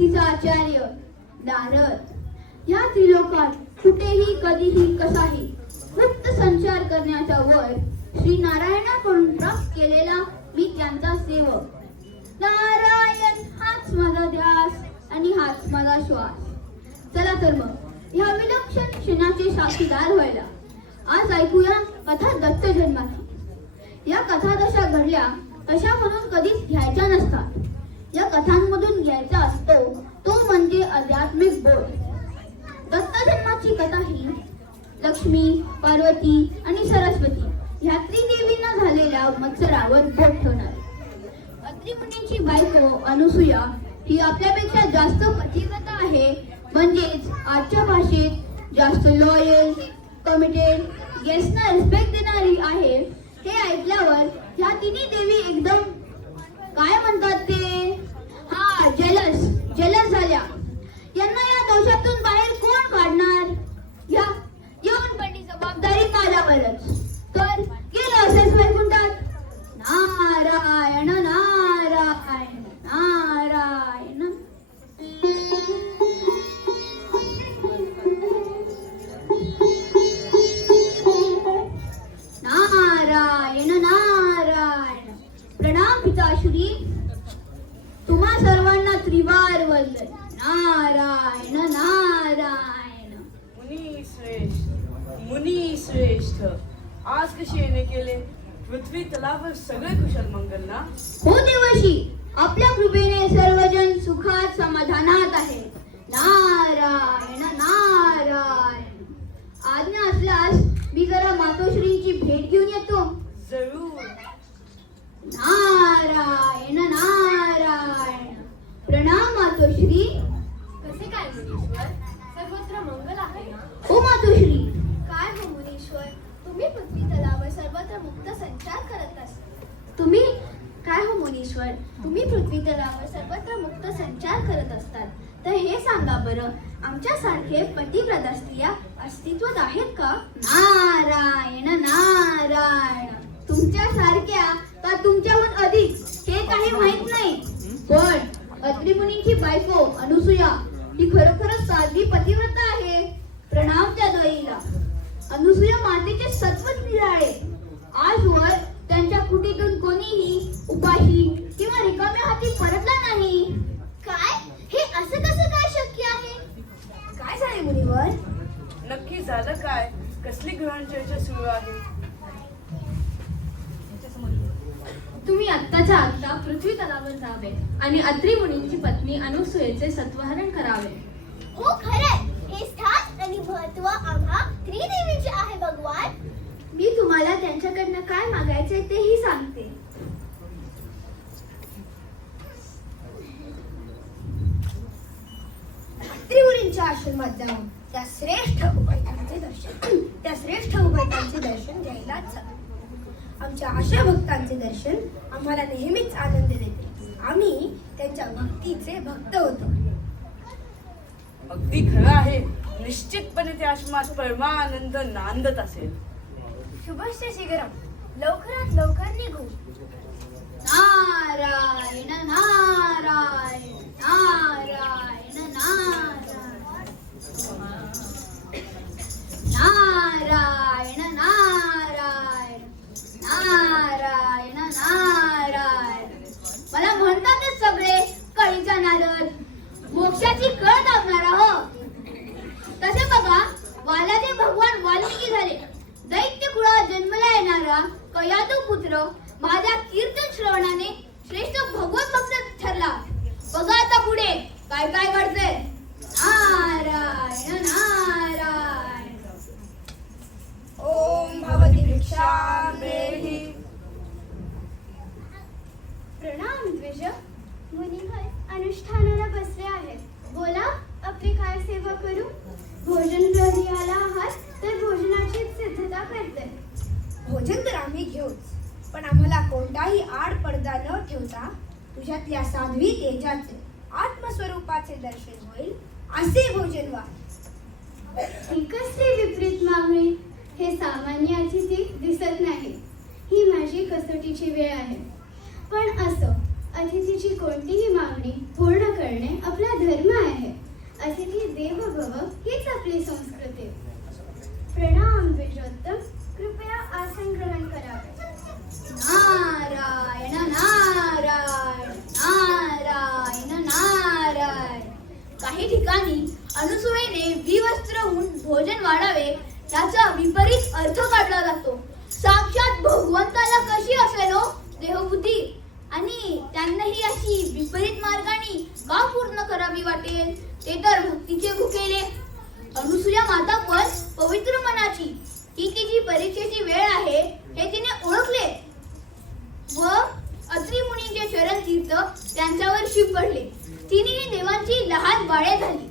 भक्तीचा आचार्य नारद या त्रिलोकात कुठेही कधीही कसाही मुक्त संचार करण्याचा वर श्री नारायणाकडून प्राप्त केलेला मी त्यांचा सेवक। नारायण हाच माझा ध्यास आणि हाच माझा श्वास। चला तर मग ह्या विलक्षण क्षणाचे साक्षीदार व्हायला आज ऐकूया कथा दत्त जन्माची। या कथा जशा घडल्या तशा म्हणून कधीच घ्यायच्या नसतात। या कथांमधून घ्यायचा असतो तो म्हणजे आध्यात्मिक बोध। दत्त जन्माची कथा ही लक्ष्मी, पार्वती आणि सरस्वती ह्या त्रिदेवींना झालेल्या मत्सरावर बोट ठेवणार। अत्रि मुनींची बायको अनुसूया ही आपल्यापेक्षा जास्त पतिव्रता आहे, म्हणजेच आजच्या भाषेत जास्त लॉयल, कमिटेड, गेस्टना रिस्पेक्ट देणारी आहे। हे ऐकल्यावर ह्या तिन्ही देवी एकदम काय म्हणतात ते जेलस झाल्या। यांना या दोषातून बाहेर कोण काढणार? या येऊन पडली जबाबदारी माझ्यावरच। तर गेलं असेच वैकुंठात। नारायण नारायण नारायण। नारायण नारायण। प्रणाम पिताश्री, तुम्हा सर्वांना त्रिवार वंदन। नारायण नारायण। मुनी श्रेष्ठ, आज कशी येणे केले? पृथ्वी तलावर सगळे कुशल मंगल ना? हो देवर्षी, आपल्या कृपेने सर्वजन सुखात समाधानात आहे। नारायण नारायण। आज्ञा असल्यास मी जरा मातोश्रींची भेट घेऊन येतो। जरूर। नारायण नारायण। प्रणाम मातोश्री। कसे काय मुनीश्वर? सर्वत्र मंगल आहे ना? ओ मातोश्री। काय हो मुनीश्वर, तुम्ही पृथ्वी तलावर सर्वत्र मुक्त संचार करत असता। तुम्ही काय हो मुनीश्वर, तुम्ही पृथ्वी तलावर सर्वत्र मुक्त संचार करत असतात, तर हे सांगा बरं, आमच्यासारखे पतिव्रता स्त्रिया अस्तित्वात आहेत का? नारायण नारायण। तुमच्या सारख्या का तुमच्याहून अधिक हे काही माहित नाही, पण अत्रि मुनींची बायको अनुसूया ही खरोखरच साधी पतिव्रता आहे। प्रणाम त्या देवीला। अनुसूया मातेचे सत्वच निराळे। आजवर त्यांच्या कुटीतून कोणीही उपाशी किंवा रिकाम्या हाती परतला नाही। काय? हे असं कसं काय शक्य आहे? काय झाले मुनीवर? नक्की झालं काय? कसली ग्रहण चर्चा सुरू आहे? तुम्ही आत्ताच्या आत्ता पृथ्वी तलावर जावे आणि अत्रि मुनींची पत्नी अनुसूयेचे सत्वहरण करावे। हो खरंय, हे स्थान आणि महत्व आम्हा त्रिदेवीचे आहे भगवान। मी तुम्हाला त्यांच्याकडनं काय मागायचे तेही सांगते। त्रिमुनींच्या आश्रमात जाऊन त्या श्रेष्ठ उपायांचे दर्शन घ्यायलाच हवे। आमच्या आशा भक्तांचे दर्शन आम्हाला नेहमीच आनंद देते। आम्ही त्यांच्या भक्तीचे भक्त होतो। अगदी खरं आहे। निश्चितपणे त्या आश्रमात परमानंद नांदत असेल। शुभस्य शीघ्रम, लवकरात लवकर निघू। नारायण नारायण नारायण नारायण नारायण नारायण नारायण नारायण। मला म्हणतातच सगळे कळीचा नारद, मोक्षाची कळ दाबणारा हो। तसे बघा, वालाचे भगवान वाल्मिकी झाले। दैत्य कुळात जन्मला येणारा कयादू पुत्र माझ्या कीर्तन श्रवणाने श्रेष्ठ भगवत भक्त ठरला। बघा आता पुढे काय काय घडतंय। नारायण नारायण। ओम भवती भिक्षामेहि। प्रणाम द्विज। मुनिवर अनुष्ठानाला बसले आहेत, बोला आपली काय सेवा करू? भोजन ग्रही आला आहात तर भोजनाची सिद्धता करते। भोजन तर आम्ही घेऊच, पण आम्हाला कोणताही आड पडदा न ठेवता तुझ्यातल्या साध्वी तेजाचे आत्मस्वरूपाचे दर्शन होईल असे भोजन व्हा। ही कसली विपरीत मागणी? हे सामान्य अतिथी दिसत नाही। ही माझी कसोटीची वेळ आहे, पण असो, अतिथीची कोणतीही मागणी पूर्ण करणे आपला धर्म वाढावे याचा विपरीत अर्थ काढला जातो. साक्षात भगवंताला कशी असेल हो देहबुद्धी, आणि त्यांनाही अशी विपरीत मार्गाने का पूर्ण करावी वाटेल? ते तर भक्तीचे भुकेले. अनुसूया माता पण पवित्र मनाची. ही तिची परीक्षेची वेळ आहे हे तिने ओळखले व अत्री मुनींचे चरण तीर्थ त्यांच्यावर शिपडले. तिने देवांची लहान बाळे झाली.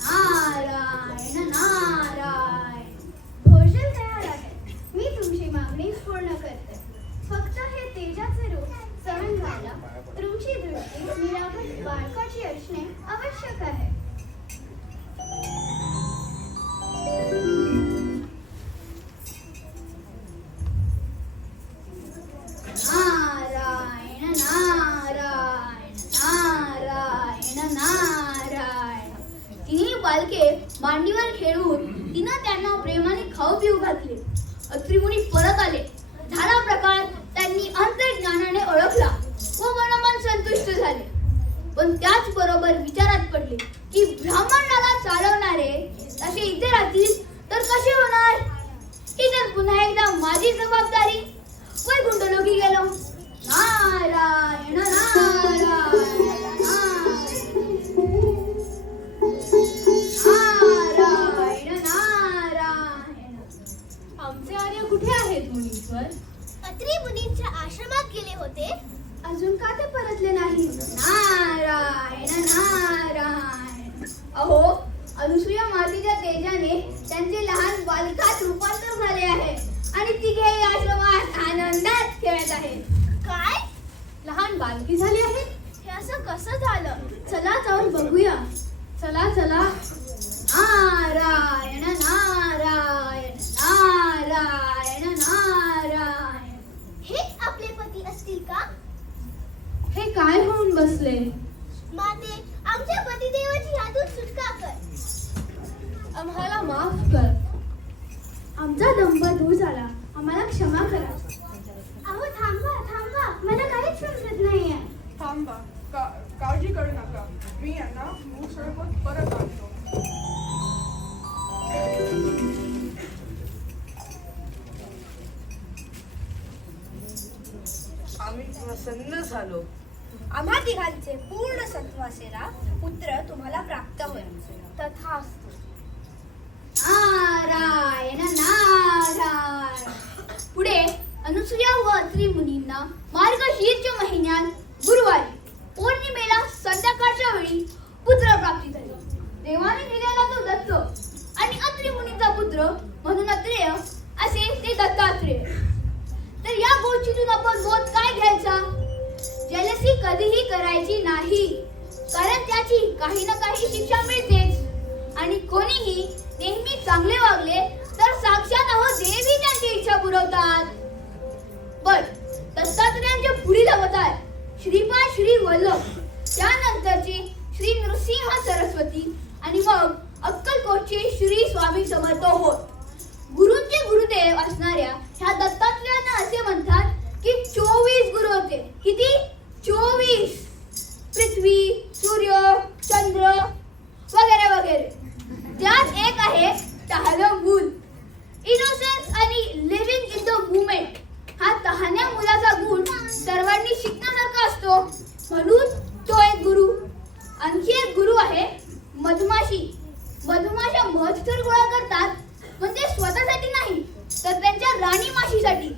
नारायण नारायण. भोजन तयार आहे. मी तुमची मागणी पूर्ण करते. फक्त हे तेजाचे रूप सहन व्हायला तुमची दृष्टी निरागस बाळकाची असणे आवश्यक आहे. नारायण नारायण नारायण नारायण. तिन्ही बालके मांडीवर खेळून तिनं त्यांना प्रेमाने खाऊ पिऊ घातले. अत्रिमुनी परत आले. झाला प्रकार त्यांनी अंतर्ज्ञानाने ओळखला व मनोमन संतुष्ट झाले. पण त्याच बरोबर विचारात पडले की ब्राह्मणाला चालवणारे असे इथे राहतील तर कसे होणार? ही तर पुन्हा एकदा माझी जबाबदारी. वैकुंठलोकी गेलो. नारायण नारायण नारायण नारायण. आमचे आर्य कुठे आहेत मुनीश्वर? अत्री मुनींच्या आश्रमात गेले होते. अजून का ते परतले नाही? नारायण नारायण. अहो अनुसूया मातेच्या तेजाने त्यांचे लहान बालकात रूपांतर झाले आहे आणि तिघेही आश्रमात आनंदात खेळत आहेत. काय? लहान बालकी झाली आहे? हे असं कसं झालं? चला जाऊन बघूया. चला चला. नारायण नारायण नारायण नारायण. हेच आपले पती असतील का? हे काय होऊन बसले? माते, आमच्या पतिदेवाची यातून सुटका कर. आम्हाला माफ कर. आमचा दंभ दूर झाला. आम्हाला क्षमा करा. अहो थांबा थांबा, मला काहीच समजत नाहीये. थांबा, काळजी करू नका. मी यांना मूळ स्वरूपात परत आणतो. आम्ही प्रसन्न झालो. आम्हा तिघांचे पूर्ण सत्व असलेला पुत्र तुम्हाला प्राप्त होईल. तथास्तु. नारायण नारायण. पुढे अनुसूया व अत्री मुनींना मार्गशीर्ष महिन्यात गुरुवारी पौर्णिमेला संध्याकाळच्या वेळी पुत्र प्राप्ती झाली. देवाने दिलेला तो दत्त आणि अत्री मुनींचा पुत्र म्हणून अत्रेय असे ते दत्तात्रेय. तर या गोष्टीतून आपण बोध काय घ्यायचा? जेलसी कधीही करायची नाही, कारण त्याची काही ना काही शिक्षा मिळतेच. आणि कोणीही नेहमी चांगले वागले तर साक्षात अहो देवी त्यांची इच्छा पुरवतात. पण दत्तात्रेयांचे पुढील अवतार श्रीपाद श्री वल्लभ, त्यानंतरचे श्री नृसिंह सरस्वती आणि मग अक्कलकोटचे श्री स्वामी समर्थ होत. गुरूंचे गुरुदेव असणाऱ्या ह्या दत्तात्रेयांना असे म्हणतात की 24 गुरु होते. किती? 24. पृथ्वी, सूर्य, चंद्र वगैरे वगैरे. त्यात एक आहे टहालं मूल. इनोसेन्स आणि लिव्हिंग इन द मुमेंट हा तहान्या मुलाचा गुण सर्वांनी शिकण्यासारखा असतो, म्हणून तो एक गुरु. आणखी एक गुरु आहे मधमाशी. मधमाशा मध तर गोळा करतात, म्हणजे स्वतःसाठी नाही तर त्यांच्या राणी माशीसाठी.